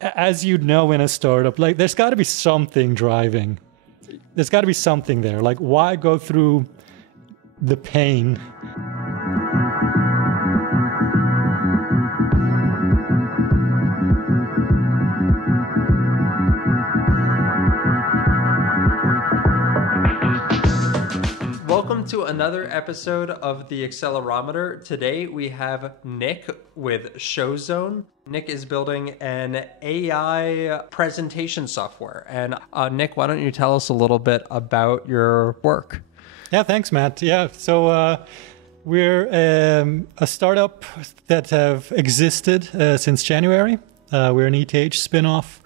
as you'd know in a startup, like there's got to be something driving. There's got to be something there. Like, why go through the pain? Welcome to another episode of the Accelerometer. Today we have Nick with ShowZone. Nick is building an AI presentation software. And Nick, why don't you tell us a little bit about your work? Yeah, thanks, Matt. Yeah, so we're a startup that have existed since January. We're an ETH spinoff,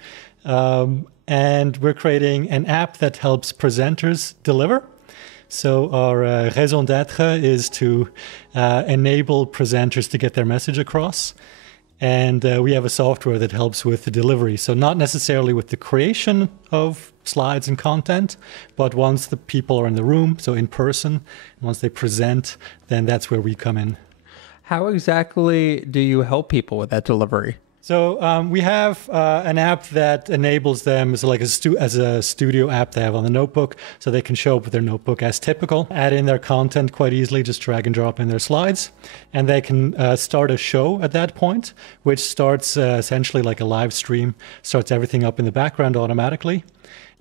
and we're creating an app that helps presenters deliver. So our raison d'etre is to enable presenters to get their message across. And we have a software that helps with the delivery. So not necessarily with the creation of slides and content, but once the people are in the room, so in person, once they present, then that's where we come in. How exactly do you help people with that delivery? So we have an app that enables them as a studio app they have on the notebook, so they can show up with their notebook as typical, add in their content quite easily, just drag and drop in their slides, and they can start a show at that point, which starts essentially like a live stream, starts everything up in the background automatically.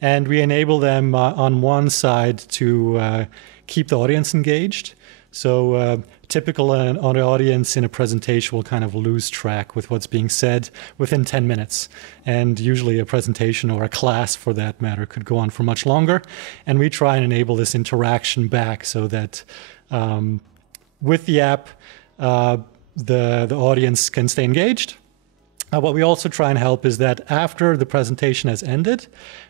And we enable them on one side to keep the audience engaged. So typical on an audience in a presentation will kind of lose track with what's being said within 10 minutes. And usually a presentation or a class for that matter could go on for much longer. And we try and enable this interaction back so that with the app, the audience can stay engaged. What we also try and help is that after the presentation has ended,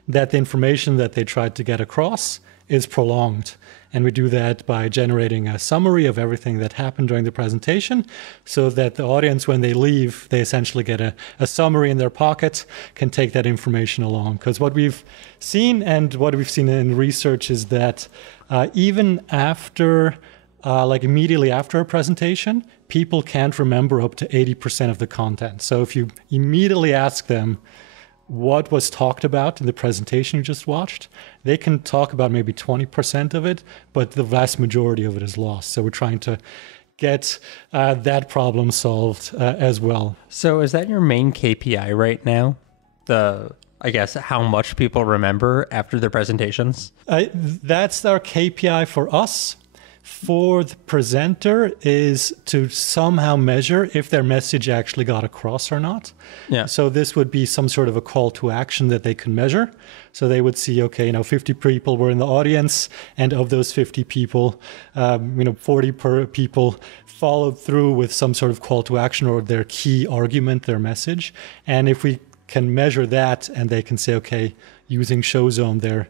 that the information that they tried to get across is prolonged. And we do that by generating a summary of everything that happened during the presentation so that the audience, when they leave, they essentially get a summary in their pocket, can take that information along. Because what we've seen and what we've seen in research is that even after, immediately after a presentation, people can't remember up to 80% of the content. So if you immediately ask them, what was talked about in the presentation you just watched, they can talk about maybe 20% of it, but the vast majority of it is lost. So we're trying to get that problem solved as well. So is that your main KPI right now? I guess how much people remember after their presentations? That's our KPI for us. For the presenter is to somehow measure if their message actually got across or not. Yeah. So this would be some sort of a call to action that they can measure. So they would see, 50 people were in the audience, and of those 50 people, 40 people followed through with some sort of call to action or their key argument, their message. And if we can measure that, and they can say, okay, using ShowZone, they're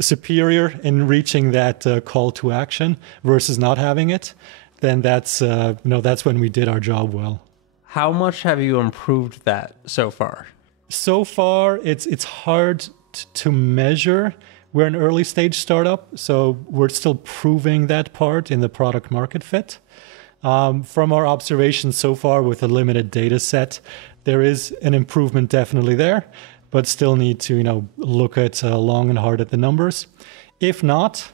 superior in reaching that call to action versus not having it, then that's when we did our job well. How much have you improved that so far? So far, it's hard to measure. We're an early stage startup, so we're still proving that part in the product market fit. From our observations so far with a limited data set, there is an improvement definitely there, but still need to, look at long and hard at the numbers. If not,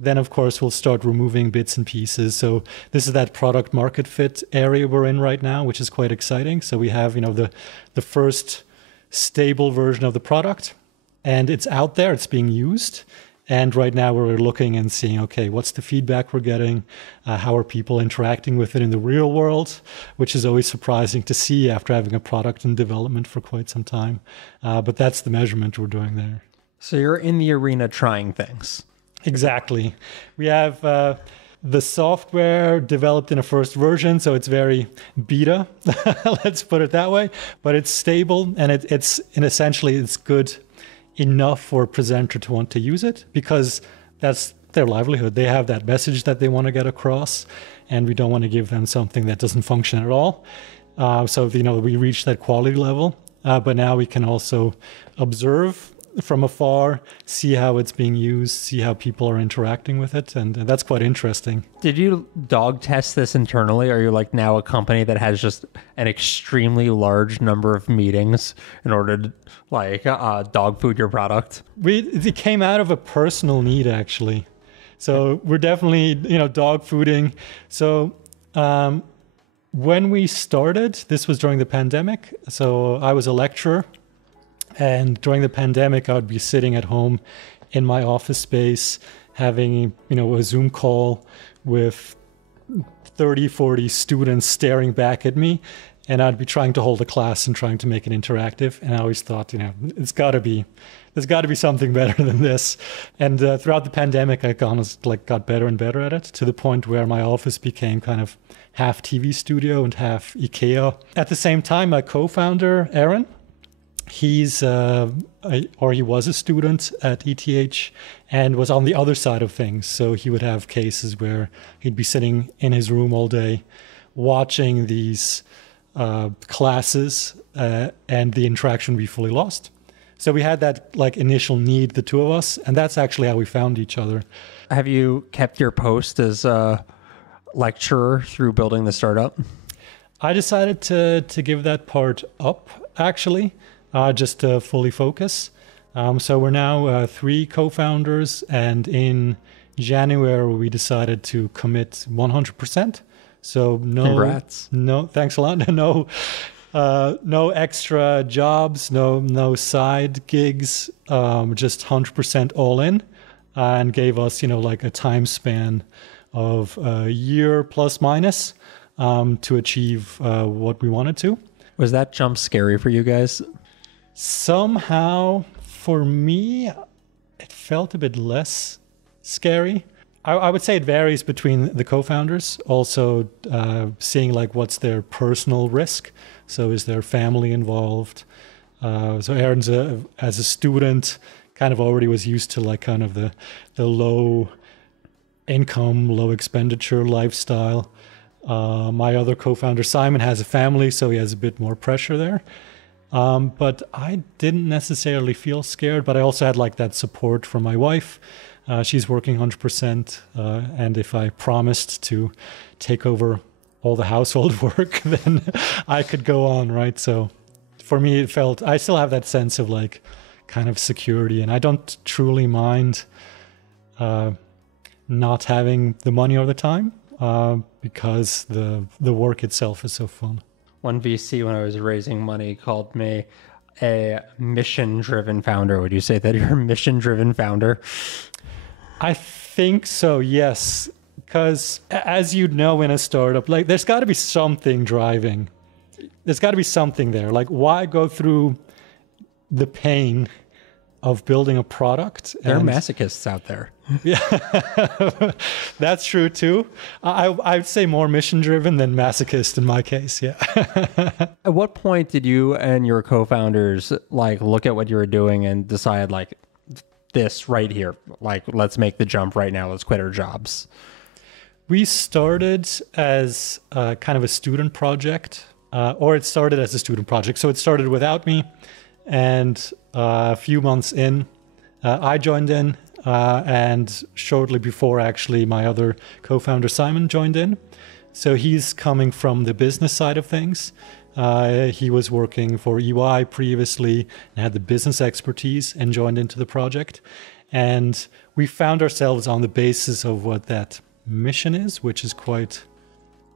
then of course we'll start removing bits and pieces. So this is that product market fit area we're in right now, which is quite exciting. So we have, the first stable version of the product, and it's out there, it's being used. And right now we're looking and seeing, okay, what's the feedback we're getting? How are people interacting with it in the real world? Which is always surprising to see after having a product in development for quite some time. But that's the measurement we're doing there. So you're in the arena trying things. Exactly. We have the software developed in a first version, so it's very beta, let's put it that way. But it's stable, and it's good enough for a presenter to want to use it because that's their livelihood. They have that message that they want to get across, and we don't want to give them something that doesn't function at all. So we reach that quality level, but now we can also observe from afar, see how it's being used, see how people are interacting with it. And that's quite interesting. Did you dog test this internally? Or are you like now a company that has just an extremely large number of meetings in order to like dog food your product? It came out of a personal need, actually. So we're definitely, dog fooding. So when we started, this was during the pandemic. So I was a lecturer. And during the pandemic, I would be sitting at home in my office space, having, a Zoom call with 30, 40 students staring back at me. And I'd be trying to hold a class and trying to make it interactive. And I always thought, there's got to be something better than this. And throughout the pandemic, I got better and better at it, to the point where my office became kind of half TV studio and half IKEA. At the same time, my co-founder, Aaron, he was a student at ETH and was on the other side of things. So he would have cases where he'd be sitting in his room all day watching these classes and the interaction would be fully lost. So we had that initial need, the two of us, and that's actually how we found each other. Have you kept your post as a lecturer through building the startup? I decided to give that part up, actually. Just to fully focus. So we're now 3 co-founders, and in January we decided to commit 100%. So Congrats. No, thanks a lot. No extra jobs, no side gigs, just 100% all in, and gave us a time span of a year plus minus to achieve what we wanted to. Was that jump scary for you guys? Somehow, for me, it felt a bit less scary. I would say it varies between the co-founders. Also, seeing what's their personal risk. So is their family involved? So Aaron's as a student, kind of already was used to kind of the low income, low expenditure lifestyle. My other co-founder, Simon, has a family, so he has a bit more pressure there. But I didn't necessarily feel scared, but I also had that support from my wife. She's working 100%. And if I promised to take over all the household work, then I could go on, right? So for me, I still have that sense of kind of security, and I don't truly mind not having the money all the time because the work itself is so fun. One VC, when I was raising money, called me a mission-driven founder. Would you say that you're a mission-driven founder? I think so, yes. Because as you know, in a startup, there's got to be something driving. There's got to be something there. Why go through the pain of building a product? There are masochists out there. Yeah, that's true too. I'd say more mission-driven than masochist in my case, yeah. At what point did you and your co-founders look at what you were doing and decide this right here, let's make the jump right now, let's quit our jobs? We started as kind of a student project, or it started as a student project. So it started without me, and a few months in, I joined in, and shortly before, actually, my other co-founder, Simon, joined in. So he's coming from the business side of things. He was working for EY previously and had the business expertise and joined into the project. And we found ourselves on the basis of what that mission is, which is quite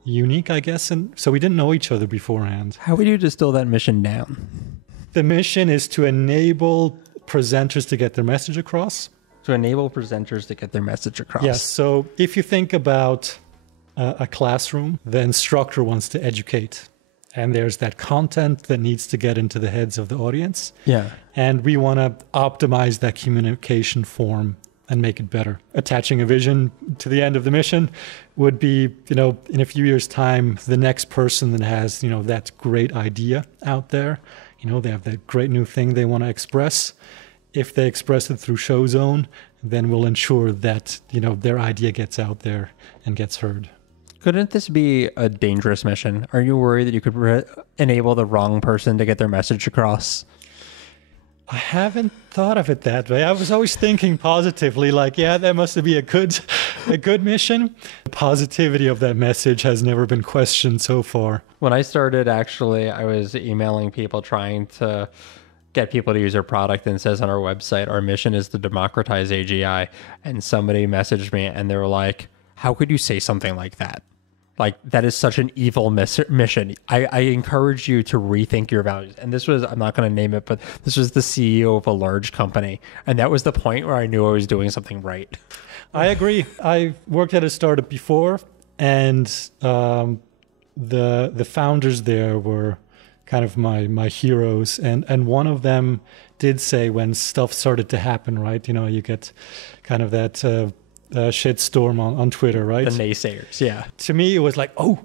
unique, I guess. And so we didn't know each other beforehand. How would you distill that mission down? The mission is to enable presenters to get their message across. To enable presenters to get their message across. Yes. So if you think about a classroom, the instructor wants to educate. And there's that content that needs to get into the heads of the audience. Yeah. And we want to optimize that communication form and make it better. Attaching a vision to the end of the mission would be, in a few years' time, the next person that has, that great idea out there. They have that great new thing they want to express. If they express it through ShowZone, then we'll ensure that, their idea gets out there and gets heard. Couldn't this be a dangerous mission? Are you worried that you could enable the wrong person to get their message across? I haven't thought of it that way. I was always thinking positively, like, yeah, that must be a good mission. The positivity of that message has never been questioned so far. When I started, actually, I was emailing people trying to get people to use our product, and it says on our website, our mission is to democratize AGI. And somebody messaged me and they were like, how could you say something like that? Like, that is such an evil mission. I encourage you to rethink your values. And this was, I'm not going to name it, but this was the CEO of a large company. And that was the point where I knew I was doing something right. I agree. I worked at a startup before, and the founders there were kind of my heroes. And one of them did say, when stuff started to happen, right? You know, you get kind of that shitstorm on Twitter, right? The naysayers, yeah. To me, it was like, oh,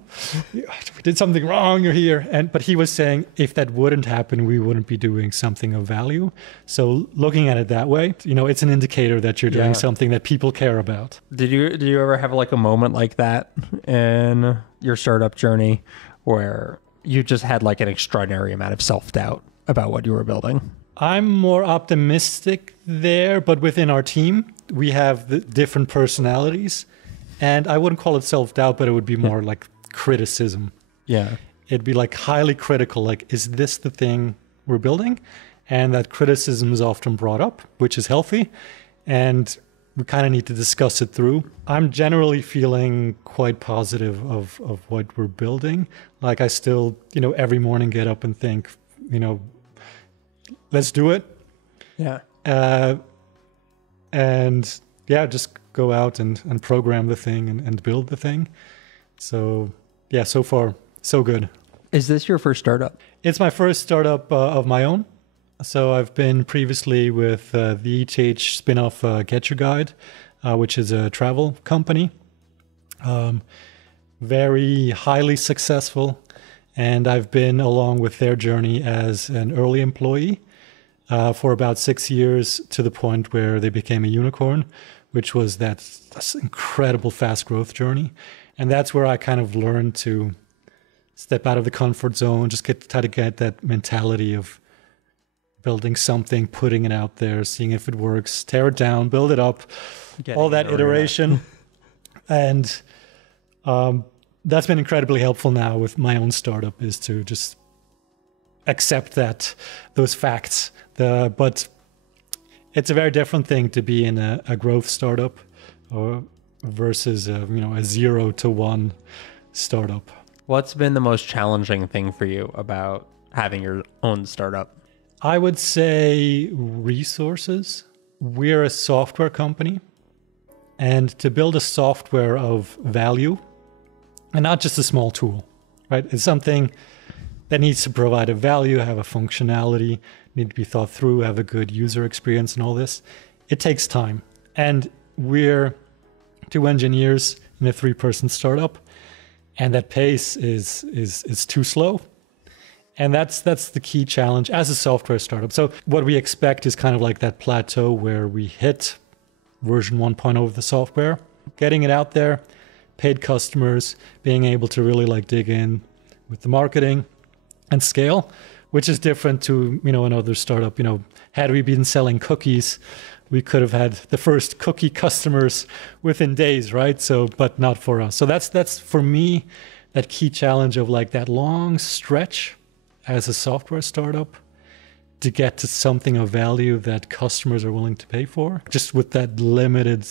we did something wrong, you're here. But he was saying, if that wouldn't happen, we wouldn't be doing something of value. So looking at it that way, you know, it's an indicator that you're doing something that people care about. Did you ever have like a moment like that in your startup journey where you just had like an extraordinary amount of self-doubt about what you were building? I'm more optimistic there, but within our team, we have the different personalities. And I wouldn't call it self-doubt, but it would be more like criticism. Yeah. It'd be like highly critical, like, is this the thing we're building? And that criticism is often brought up, which is healthy. And we kind of need to discuss it through. I'm generally feeling quite positive of what we're building. Like, I still, you know, every morning get up and think, you know, let's do it. Yeah. And yeah, just go out and program the thing and build the thing. So yeah, so far, so good. Is this your first startup? It's my first startup of my own. So I've been previously with the ETH spin-off Get Your Guide, which is a travel company. Very highly successful. And I've been along with their journey as an early employee for about 6 years, to the point where they became a unicorn, which was that incredible fast growth journey. And that's where I kind of learned to step out of the comfort zone, just try to get that mentality of building something, putting it out there, seeing if it works, tear it down, build it up, all that iteration. And that's been incredibly helpful now with my own startup, is to just accept those facts. But it's a very different thing to be in a growth startup versus a 0 to 1 startup. What's been the most challenging thing for you about having your own startup? I would say resources. We're a software company, and to build a software of value, and not just a small tool, right? It's something that needs to provide a value, have a functionality, need to be thought through, have a good user experience and all this. It takes time. And we're 2 engineers in a 3-person startup, and that pace is too slow. And that's the key challenge as a software startup. So what we expect is kind of like that plateau where we hit version 1.0 of the software, getting it out there, paid customers, being able to really like dig in with the marketing and scale, which is different to, another startup. Had we been selling cookies, we could have had the first cookie customers within days, right? So, but not for us. So that's for me, that key challenge of like that long stretch as a software startup to get to something of value that customers are willing to pay for, just with that limited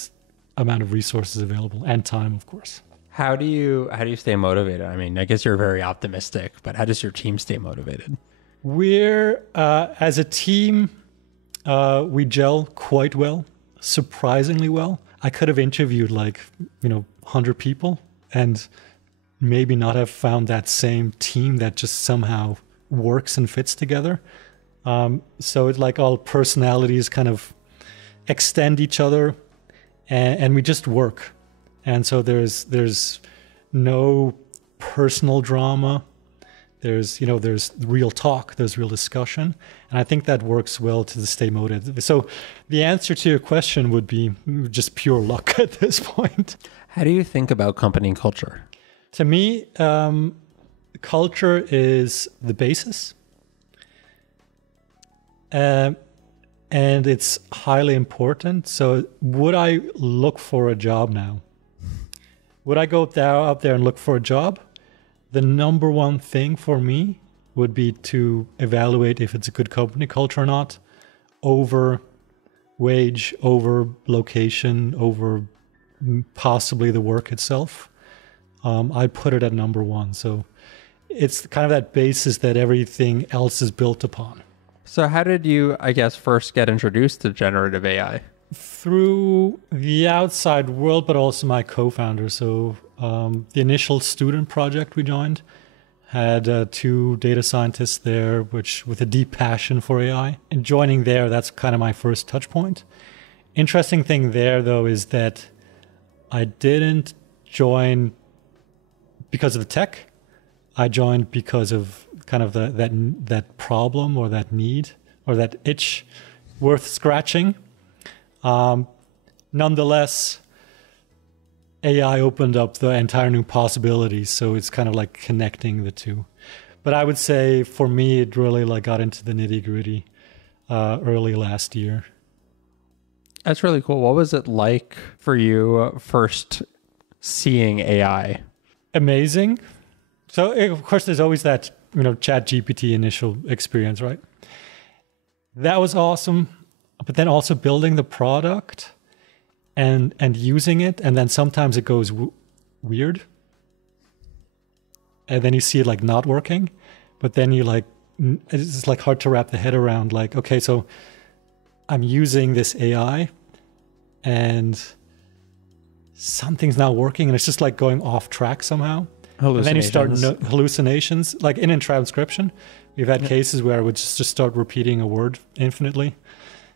amount of resources available and time, of course. How do you stay motivated? I mean, I guess you're very optimistic, but how does your team stay motivated? We're, as a team, we gel quite well, surprisingly well. I could have interviewed 100 people and maybe not have found that same team that just somehow works and fits together. So it's like all personalities kind of extend each other, and we just work. And so there's no personal drama. There's real talk, there's real discussion. And I think that works well to stay motivated. So the answer to your question would be just pure luck at this point. How do you think about company culture? To me, culture is the basis. and it's highly important. So would I look for a job now? Would I go out there and look for a job? The number one thing for me would be to evaluate if it's a good company culture or not, over wage, over location, over possibly the work itself. I'd put it at number one. So it's kind of that basis that everything else is built upon. So how did you, I guess, first get introduced to generative AI? Through the outside world, but also my co-founder. So the initial student project we joined had 2 data scientists there, which with a deep passion for AI. And joining there, that's kind of my first touch point. Interesting thing there, though, is that I didn't join because of the tech. I joined because of kind of that problem or that need or that itch worth scratching. Nonetheless, AI opened up the entire new possibilities, so it's kind of like connecting the two. But I would say for me, it really like got into the nitty-gritty early last year. That's really cool. What was it like for you first seeing AI? Amazing. So of course, there's always that Chat GPT initial experience, right? That was awesome. But then also building the product and using it, and then sometimes it goes weird, and then you see it like not working, but then you like it's like hard to wrap the head around. Like, okay, so I'm using this AI, and something's not working, and it's just like going off track somehow. And then you start hallucinations, like in transcription. We've had cases where I would just start repeating a word infinitely.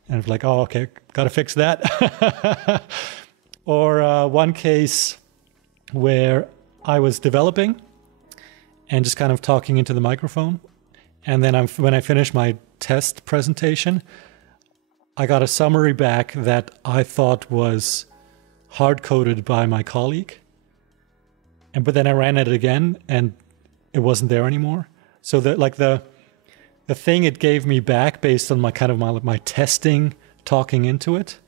And I'm like, oh, okay, got to fix that. Or one case where I was developing and just kind of talking into the microphone. And then when I finished my test presentation, I got a summary back that I thought was hard-coded by my colleague. But then I ran it again and it wasn't there anymore. So the thing it gave me back based on my testing, talking into it,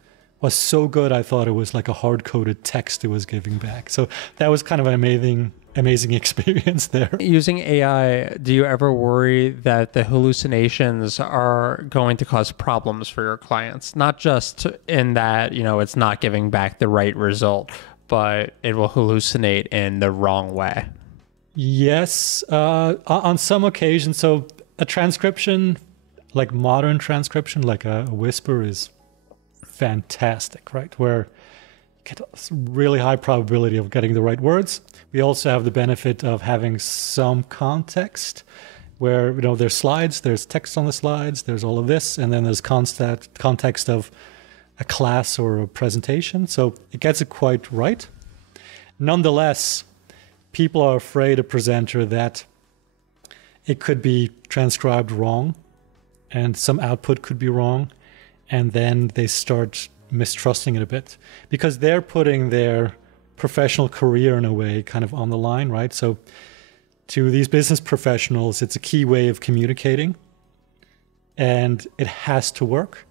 was so good I thought it was like a hard-coded text it was giving back. So that was kind of an amazing experience there. Using AI, do you ever worry that the hallucinations are going to cause problems for your clients? Not just in that, it's not giving back the right result, but it will hallucinate in the wrong way. Yes, on some occasions. So a transcription, like modern transcription, like a whisper, is fantastic, right? Where you get a really high probability of getting the right words. We also have the benefit of having some context where, there's slides, there's text on the slides, there's all of this, and then there's context of a class or a presentation. So it gets it quite right. Nonetheless, people are afraid of presenter that it could be transcribed wrong and some output could be wrong. And then they start mistrusting it a bit because they're putting their professional career in a way kind of on the line, right? So to these business professionals, it's a key way of communicating and it has to work.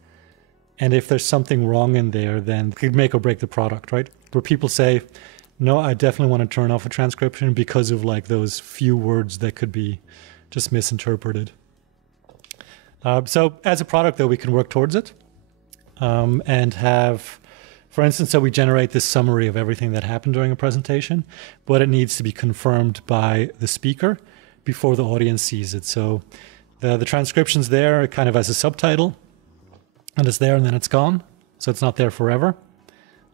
And if there's something wrong in there, then it could make or break the product, right? Where people say, no, I definitely want to turn off a transcription because of like those few words that could be just misinterpreted. So as a product, though, we can work towards it and have, for instance, so we generate this summary of everything that happened during a presentation, but it needs to be confirmed by the speaker before the audience sees it. So the transcription's there kind of as a subtitle, and it's there and then it's gone. So it's not there forever.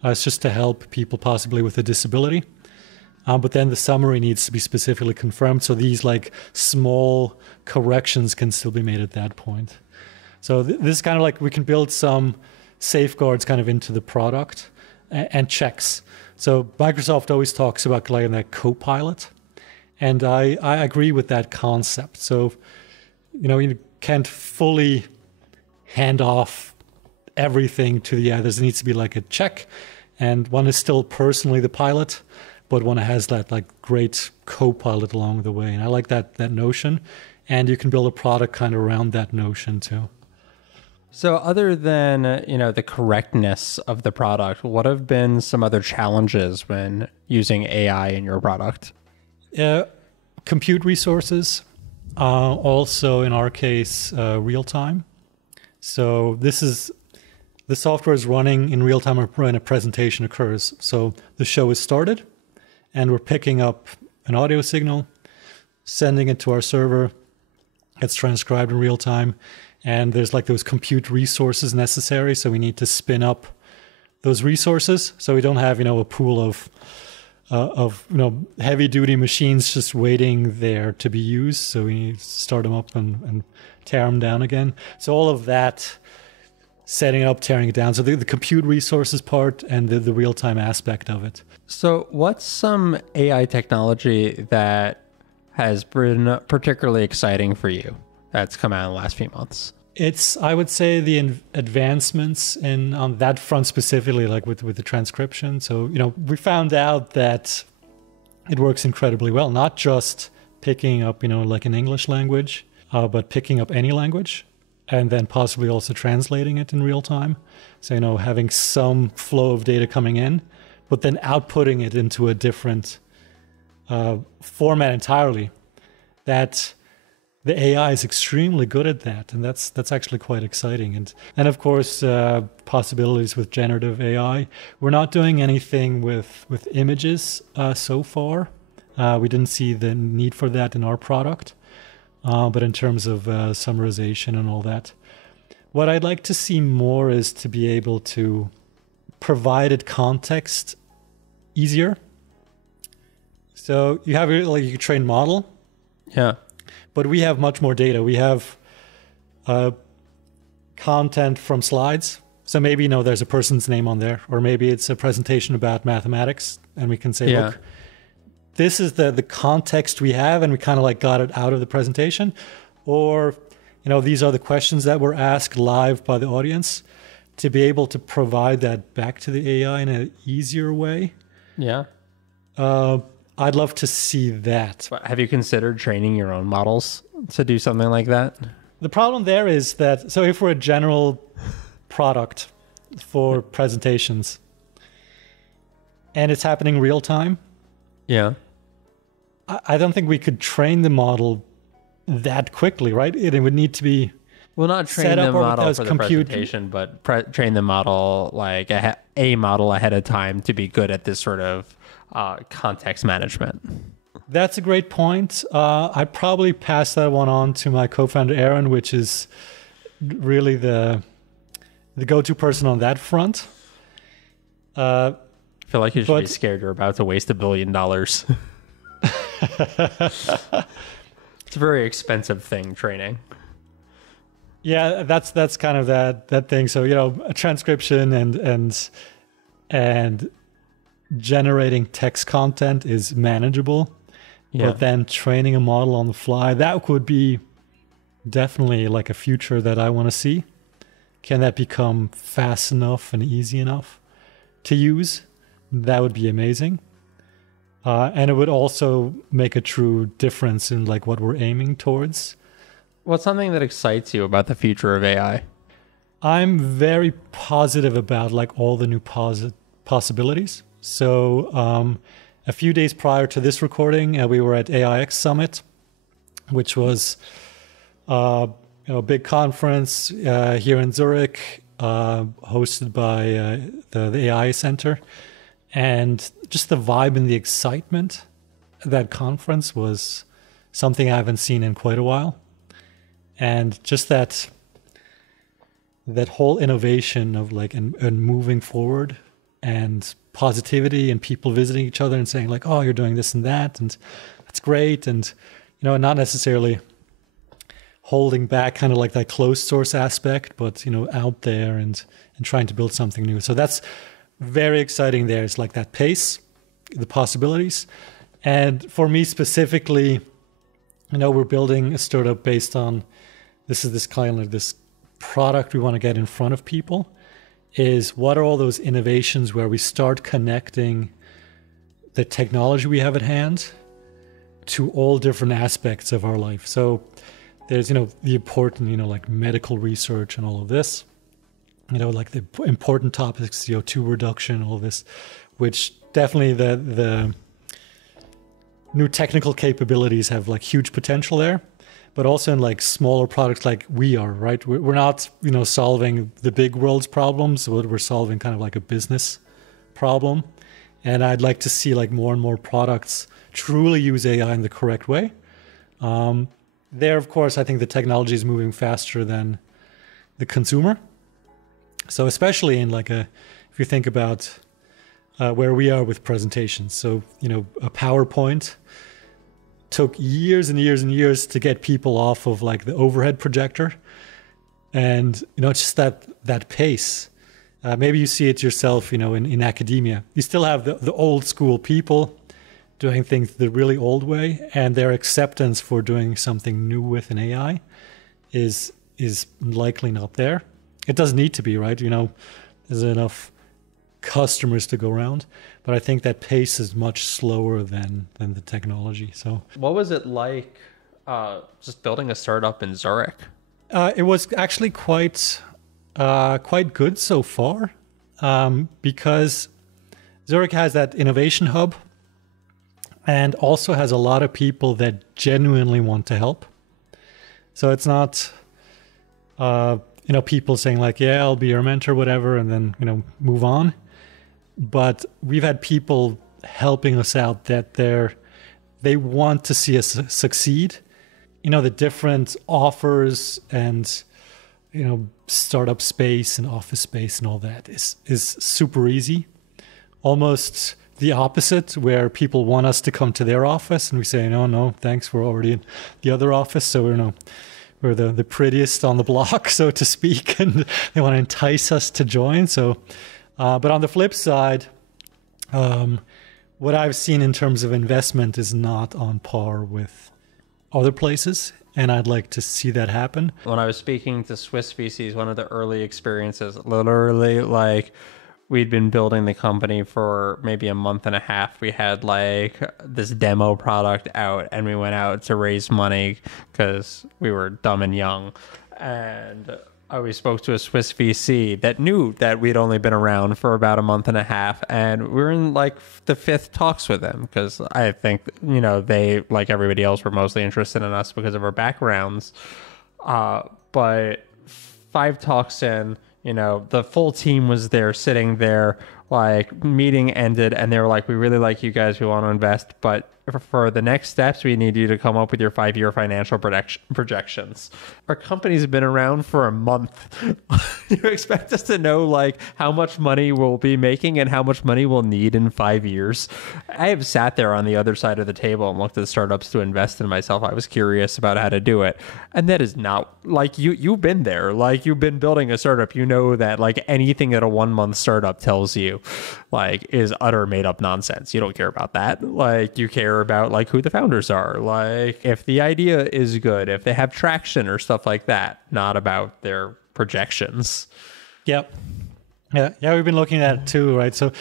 It's just to help people possibly with a disability. But then the summary needs to be specifically confirmed. So these like small corrections can still be made at that point. So this is kind of like we can build some safeguards kind of into the product and checks. So Microsoft always talks about like that co-pilot. And I agree with that concept. So, you can't fully hand off everything to the others. There needs to be like a check, and one is still personally the pilot, but one has that like great co-pilot along the way. And I like that notion, and you can build a product kind of around that notion too. So other than, the correctness of the product, what have been some other challenges when using AI in your product? Compute resources, also in our case, real time. So the software is running in real time when a presentation occurs. So the show is started and we're picking up an audio signal, sending it to our server. It's transcribed in real time. And there's like those compute resources necessary. So we need to spin up those resources. So we don't have, a pool of heavy duty machines just waiting there to be used. So we need to start them up and tear them down again. So all of that, setting it up, tearing it down. So the compute resources part and the real time aspect of it. So what's some AI technology that has been particularly exciting for you that's come out in the last few months? It's, I would say, the advancements on that front specifically, like with the transcription. So, we found out that it works incredibly well, not just picking up, like an English language, but picking up any language and then possibly also translating it in real time. So, having some flow of data coming in, but then outputting it into a different format entirely. That the AI is extremely good at that, and that's actually quite exciting. And of course, possibilities with generative AI. We're not doing anything with images so far. We didn't see the need for that in our product, but in terms of summarization and all that, what I'd like to see more is to be able to provide context easier. So you have like a trained model. Yeah. But we have much more data. We have content from slides. So maybe, there's a person's name on there, or maybe it's a presentation about mathematics. And we can say, look, this is the context we have, and we kind of like got it out of the presentation. Or, these are the questions that were asked live by the audience, to be able to provide that back to the AI in an easier way. Yeah. I'd love to see that. Have you considered training your own models to do something like that? The problem there is that, so if we're a general product for presentations and it's happening real time, yeah, I don't think we could train the model that quickly, right? It would need to be not train the model for the presentation, but train the model like a model ahead of time to be good at this sort of context management. That's a great point. I'd probably pass that one on to my co-founder Aaron, which is really the go-to person on that front. I feel like you should be scared you're about to waste $1 billion. It's a very expensive thing, training. Yeah, that's kind of that thing. So a transcription and generating text content is manageable, but then training a model on the fly, that would be definitely like a future that I want to see. Can that become fast enough and easy enough to use? That would be amazing. And it would also make a true difference in like what we're aiming towards. What's something that excites you about the future of AI? I'm very positive about like all the new possibilities. So a few days prior to this recording, we were at AIX Summit, which was a big conference here in Zurich, hosted by the AI Center. And just the vibe and the excitement at that conference was something I haven't seen in quite a while. And just that whole innovation of like and moving forward and positivity and people visiting each other and saying like, oh, you're doing this and that, and that's great. And, not necessarily holding back kind of like that closed source aspect, but, out there and trying to build something new. So that's very exciting there. It's like that pace, the possibilities. And for me specifically, we're building a startup based on this kind of this product we want to get in front of people. Is what are all those innovations where we start connecting the technology we have at hand to all different aspects of our life. So There's, the important, like medical research and all of this, like the important topics, CO2 reduction, all this, which definitely the new technical capabilities have like huge potential there, but also in like smaller products like we are, right? We're not, solving the big world's problems, but we're solving kind of like a business problem. And I'd like to see like more and more products truly use AI in the correct way. There, of course, I think the technology is moving faster than the consumer. So especially in like if you think about where we are with presentations. So, a PowerPoint took years and years and years to get people off of like the overhead projector. And, just that pace. Maybe you see it yourself, in academia. You still have the old school people doing things the really old way, and their acceptance for doing something new with an AI is likely not there. It does need to be, right? There's enough customers to go around, but I think that pace is much slower than the technology. So, what was it like just building a startup in Zurich? It was actually quite good so far, because Zurich has that innovation hub and also has a lot of people that genuinely want to help. So it's not, people saying like, yeah, I'll be your mentor, whatever, and then, move on. But we've had people helping us out that they want to see us succeed. The different offers and, startup space and office space and all that is super easy. Almost the opposite, where people want us to come to their office and we say, no, thanks, we're already in the other office. So we're the prettiest on the block, so to speak, and they want to entice us to join. So, but on the flip side, what I've seen in terms of investment is not on par with other places. And I'd like to see that happen. When I was speaking to Swiss VCs, one of the early experiences, literally like we'd been building the company for maybe a month and a half. We had like this demo product out and we went out to raise money because we were dumb and young. And we spoke to a Swiss VC that knew that we'd only been around for about a month and a half. And we were in like the fifth talks with them because I think, they, like everybody else, were mostly interested in us because of our backgrounds. But 5 talks in, the full team was there, sitting there, like meeting ended. And they were like, we really like you guys. We want to invest. But for the next steps, we need you to come up with your 5-year financial projections. Our company's been around for a month. You expect us to know like how much money we'll be making and how much money we'll need in 5 years? I have sat there on the other side of the table and looked at startups to invest in myself. I was curious about how to do it. And that is not like you've been there. Like you've been building a startup. You know that like anything that a 1-month startup tells you like is utter made up nonsense. You don't care about that. Like you care about like who the founders are, like if the idea is good, if they have traction or stuff like that, not about their projections. Yep. Yeah, we've been looking at it too, right? So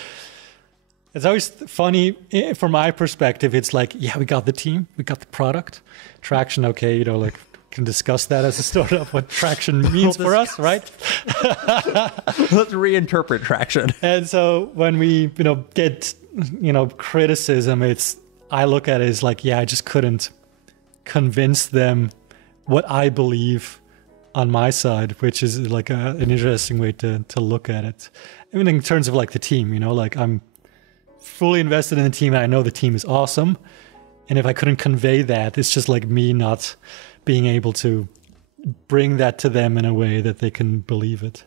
it's always funny from my perspective. It's like, yeah, we got the team, we got the product, traction. Okay, like can discuss that as a startup, what traction means for us, right? Let's reinterpret traction. And so when we, get, criticism, I look at it as like, yeah, I just couldn't convince them what I believe on my side, which is like an interesting way to look at it. I mean, in terms of like the team, like I'm fully invested in the team and I know the team is awesome. And if I couldn't convey that, it's just like me not being able to bring that to them in a way that they can believe it.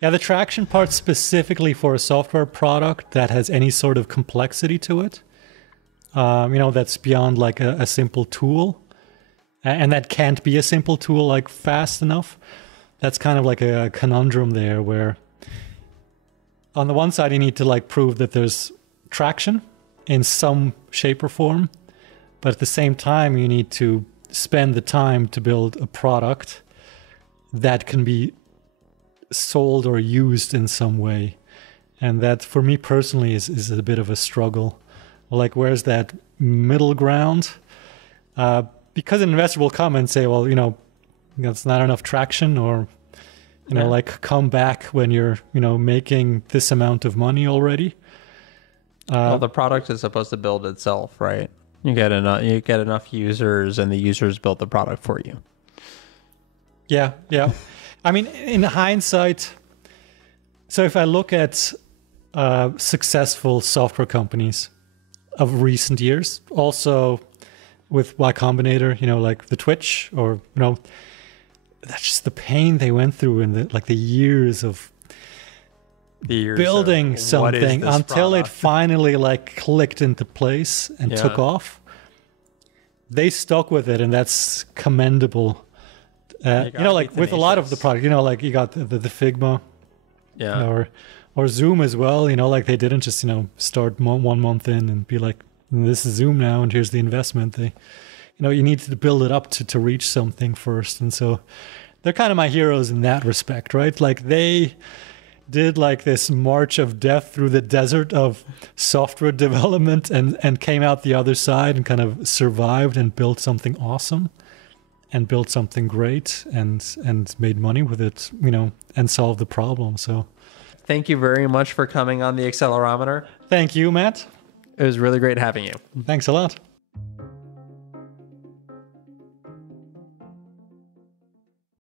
Yeah, the traction part specifically for a software product that has any sort of complexity to it, that's beyond like a simple tool, and that can't be a simple tool like fast enough. That's kind of like a conundrum there where on the one side you need to like prove that there's traction in some shape or form, but at the same time you need to spend the time to build a product that can be sold or used in some way. And that for me personally is a bit of a struggle. Like, where's that middle ground? because an investor will come and say, well, it's not enough traction, or like, come back when you're making this amount of money already. Well, the product is supposed to build itself, right? You get enough users, and the users build the product for you. Yeah. I mean, in hindsight, so if I look at successful software companies of recent years, also with Y Combinator, like the Twitch, or that's just the pain they went through in the years of building something until it finally like clicked into place and took off. They stuck with it, and that's commendable. Like with a lot of the product, like you got the Figma, or Zoom as well. Like they didn't just start 1 month in and be like, this is Zoom now, and here's the investment. They, you need to build it up to reach something first, and so they're kind of my heroes in that respect, right? Like they did like this march of death through the desert of software development and came out the other side and kind of survived and built something awesome and built something great and made money with it, and solved the problem. So thank you very much for coming on the Accelerometer. Thank you, Matt. It was really great having you. Thanks a lot.